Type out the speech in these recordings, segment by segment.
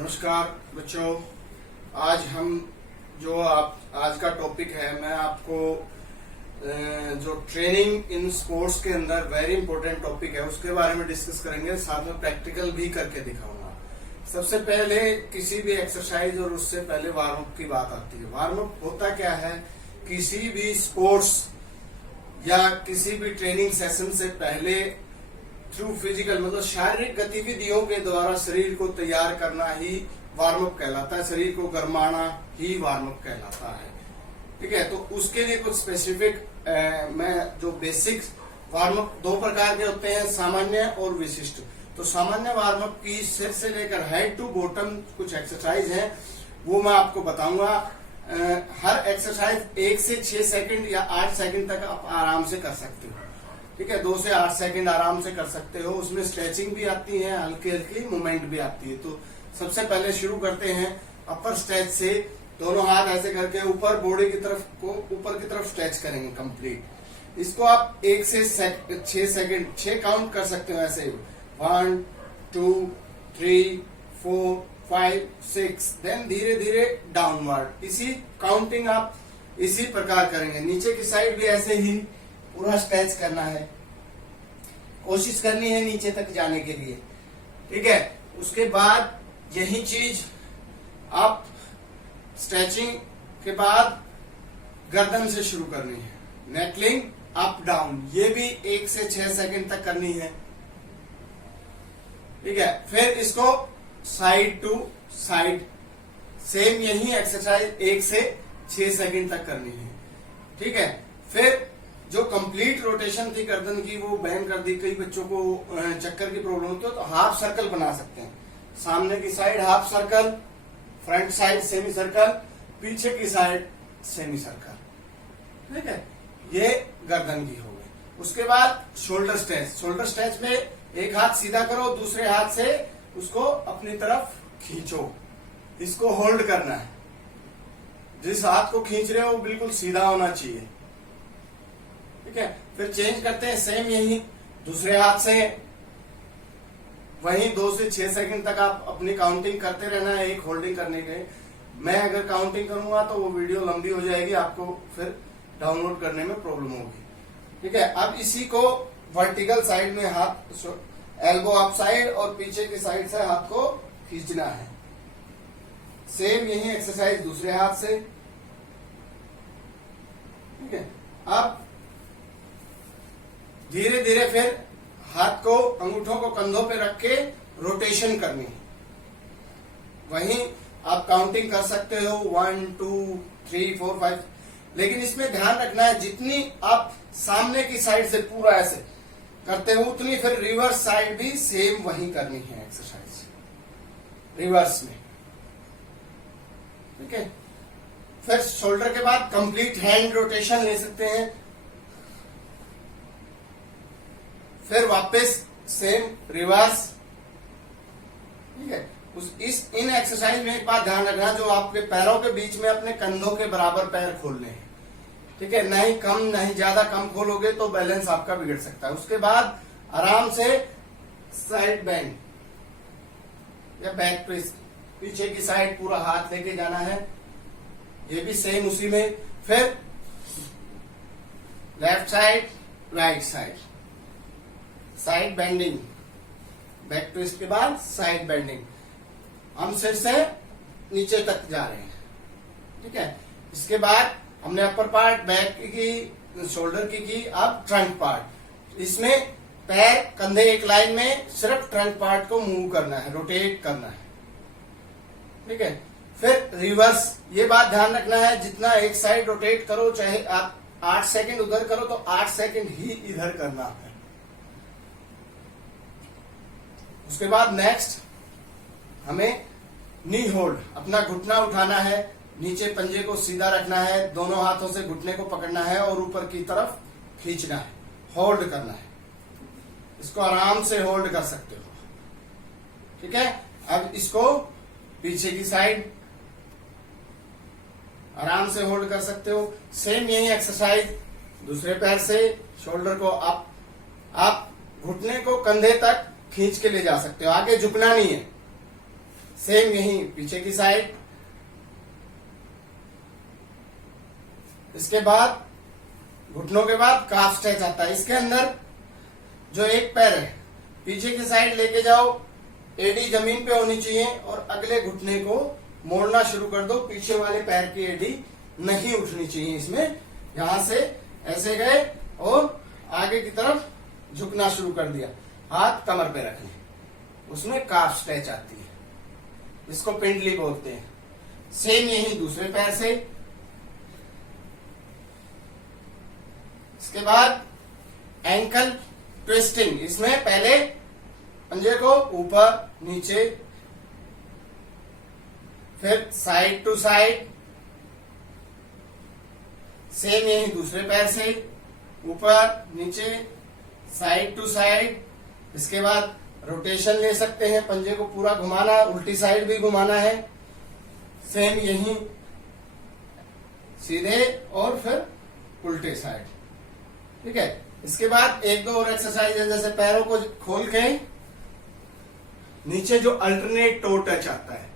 नमस्कार बच्चों। आज हम आज का टॉपिक है, मैं आपको जो ट्रेनिंग इन स्पोर्ट्स के अंदर वेरी इंपॉर्टेंट टॉपिक है उसके बारे में डिस्कस करेंगे, साथ में प्रैक्टिकल भी करके दिखाऊंगा। सबसे पहले किसी भी एक्सरसाइज और उससे पहले वार्म अप की बात आती है। वार्म अप होता क्या है? किसी भी स्पोर्ट्स या किसी भी ट्रेनिंग सेशन से पहले थ्रू फिजिकल मतलब शारीरिक गतिविधियों के द्वारा शरीर को तैयार करना ही वार्म अप कहलाता है। शरीर को गरमाना ही वार्म अप कहलाता है। ठीक है, तो उसके लिए कुछ स्पेसिफिक मैं जो बेसिक वार्म अप दो प्रकार के होते हैं, सामान्य और विशिष्ट। तो सामान्य वार्म अप की सिर से लेकर हेड टू बॉटम कुछ एक्सरसाइज है, वो मैं आपको बताऊंगा। हर एक्सरसाइज 1 से 6 सेकंड या 8 सेकंड तक आप आराम से कर सकते हो। ठीक है, 2 से 8 सेकंड आराम से कर सकते हो। उसमें स्ट्रेचिंग भी आती है, हल्की हल्की मूवमेंट भी आती है। तो सबसे पहले शुरू करते हैं अपर स्ट्रेच से। दोनों हाथ ऐसे करके ऊपर बॉडी की तरफ स्ट्रेच करेंगे कंप्लीट। इसको आप 1 से 6 सेकंड 6 काउंट कर सकते हो ऐसे। 1 2 3 4 5 6, देन धीरे धीरे डाउनवर्ड। इसी काउंटिंग आप इसी प्रकार करेंगे। नीचे की साइड भी ऐसे ही पूरा स्ट्रेच करना है, कोशिश करनी है नीचे तक जाने के लिए। ठीक है, उसके बाद यही चीज आप स्ट्रेचिंग के बाद गर्दन से शुरू करनी है। नेकलिंग अप डाउन, ये भी 1 से 6 सेकंड तक करनी है। ठीक है, फिर इसको साइड टू साइड सेम यही एक्सरसाइज 1 से 6 सेकंड तक करनी है। ठीक है, फिर जो कंप्लीट रोटेशन थी गर्दन की वो बैन कर दी। कई बच्चों को चक्कर की प्रॉब्लम होती है, तो हाफ सर्कल बना सकते हैं। सामने की side half circle, front side semi circle, पीछे की साइड सेमी सर्कल। ठीक है, ये गर्दन की हो गई। उसके बाद शोल्डर स्ट्रेच। शोल्डर स्ट्रेच में एक हाथ सीधा करो, दूसरे हाथ से उसको अपनी तरफ खींचो। इसको होल्ड करना है। जिस हाथ को खींच रहे हो वो बिल्कुल सीधा होना चाहिए। ठीक है, फिर चेंज करते हैं सेम यही दूसरे हाथ से। वहीं 2 से 6 सेकंड तक आप अपनी काउंटिंग करते रहना है, एक होल्डिंग करने के। मैं अगर काउंटिंग करूंगा तो वो वीडियो लंबी हो जाएगी, आपको फिर डाउनलोड करने में प्रॉब्लम होगी। ठीक है, अब इसी को वर्टिकल साइड में हाथ एल्बो अप साइड और पीछे की साइड से हाथ को खींचना है। सेम यही एक्सरसाइज दूसरे हाथ से। ठीक है, अब धीरे धीरे फिर हाथ को अंगूठों को कंधों पे रख के रोटेशन करनी है। वहीं आप काउंटिंग कर सकते हो 1 2 3 4 5, लेकिन इसमें ध्यान रखना है जितनी आप सामने की साइड से पूरा ऐसे करते हो उतनी फिर रिवर्स साइड भी सेम वही करनी है एक्सरसाइज रिवर्स में। ठीक है, फिर शोल्डर के बाद कंप्लीट हैंड रोटेशन ले सकते हैं। फिर वापस सेम रिवर्स। ठीक है, इन एक्सरसाइज में एक बात ध्यान रखना, जो आपके पैरों के बीच में अपने कंधों के बराबर पैर खोलने हैं। ठीक है, नहीं कम नहीं ज्यादा कम खोलोगे तो बैलेंस आपका बिगड़ सकता है। उसके बाद आराम से साइड बेंड या बैक ट्विस्ट, पीछे की साइड पूरा हाथ लेके जाना है। ये भी सेम उसी में। फिर left side right side, side bending, back twist के बाद साइड बेंडिंग। हम सिर से नीचे तक जा रहे हैं। ठीक है, इसके बाद हमने अपर पार्ट बैक की शोल्डर की, अब ट्रंक पार्ट। इसमें पैर कंधे एक लाइन में, सिर्फ ट्रंक पार्ट को मूव करना है, रोटेट करना है। ठीक है, फिर रिवर्स। ये बात ध्यान रखना है, जितना एक साइड रोटेट करो, चाहे आप 8 सेकंड उधर करो तो 8 सेकंड ही इधर करना है। उसके बाद नेक्स्ट हमें नी होल्ड, अपना घुटना उठाना है, नीचे पंजे को सीधा रखना है, दोनों हाथों से घुटने को पकड़ना है और ऊपर की तरफ खींचना है, होल्ड करना है। इसको आराम से होल्ड कर सकते हो। ठीक है, अब इसको पीछे की साइड आराम से होल्ड कर सकते हो। सेम यही एक्सरसाइज दूसरे पैर से शोल्डर को आप घुटने को कंधे तक खींच के ले जा सकते हो, आगे झुकना नहीं है, सेम यही पीछे की साइड। इसके बाद घुटनों के बाद काफ स्ट्रेच आता है। इसके अंदर जो एक पैर है पीछे की साइड लेके जाओ, एडी जमीन पे होनी चाहिए और अगले घुटने को मोड़ना शुरू कर दो। पीछे वाले पैर की एडी नहीं उठनी चाहिए इसमें। यहां से ऐसे गए और आगे की तरफ झुकना शुरू कर दिया, हाथ कमर पे रखने, उसमें काफ स्ट्रेच आती है, इसको पिंडली बोलते हैं। सेम यही दूसरे पैर से। इसके बाद एंकल ट्विस्टिंग। इसमें पहले पंजे को ऊपर नीचे, फिर साइड टू साइड, सेम यही दूसरे पैर से ऊपर नीचे, साइड टू साइड। इसके बाद रोटेशन ले सकते हैं, पंजे को पूरा घुमाना, उल्टी साइड भी घुमाना है। सेम यही सीधे और फिर उल्टे साइड। ठीक है। इसके बाद एक दो और एक्सरसाइज है, जैसे पैरों को खोल के नीचे जो अल्टरनेट टो टच आता है,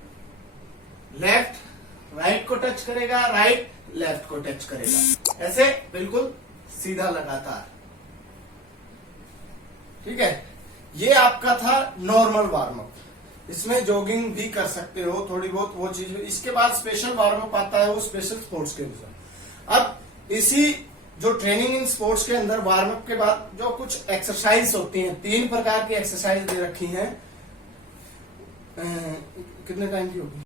लेफ्ट राइट को टच करेगा, राइट लेफ्ट को टच करेगा, ऐसे बिल्कुल सीधा लगातार। ठीक है। ये आपका था नॉर्मल वार्म अप। इसमें जॉगिंग भी कर सकते हो थोड़ी बहुत, वो चीज। इसके बाद स्पेशल वार्म अप आता है, वो स्पेशल स्पोर्ट्स के अनुसार। अब इसी जो ट्रेनिंग इन स्पोर्ट्स के अंदर वार्म अप के बाद जो कुछ एक्सरसाइज होती हैं, 3 प्रकार की एक्सरसाइज दे रखी हैं। कितने टाइम की होगी?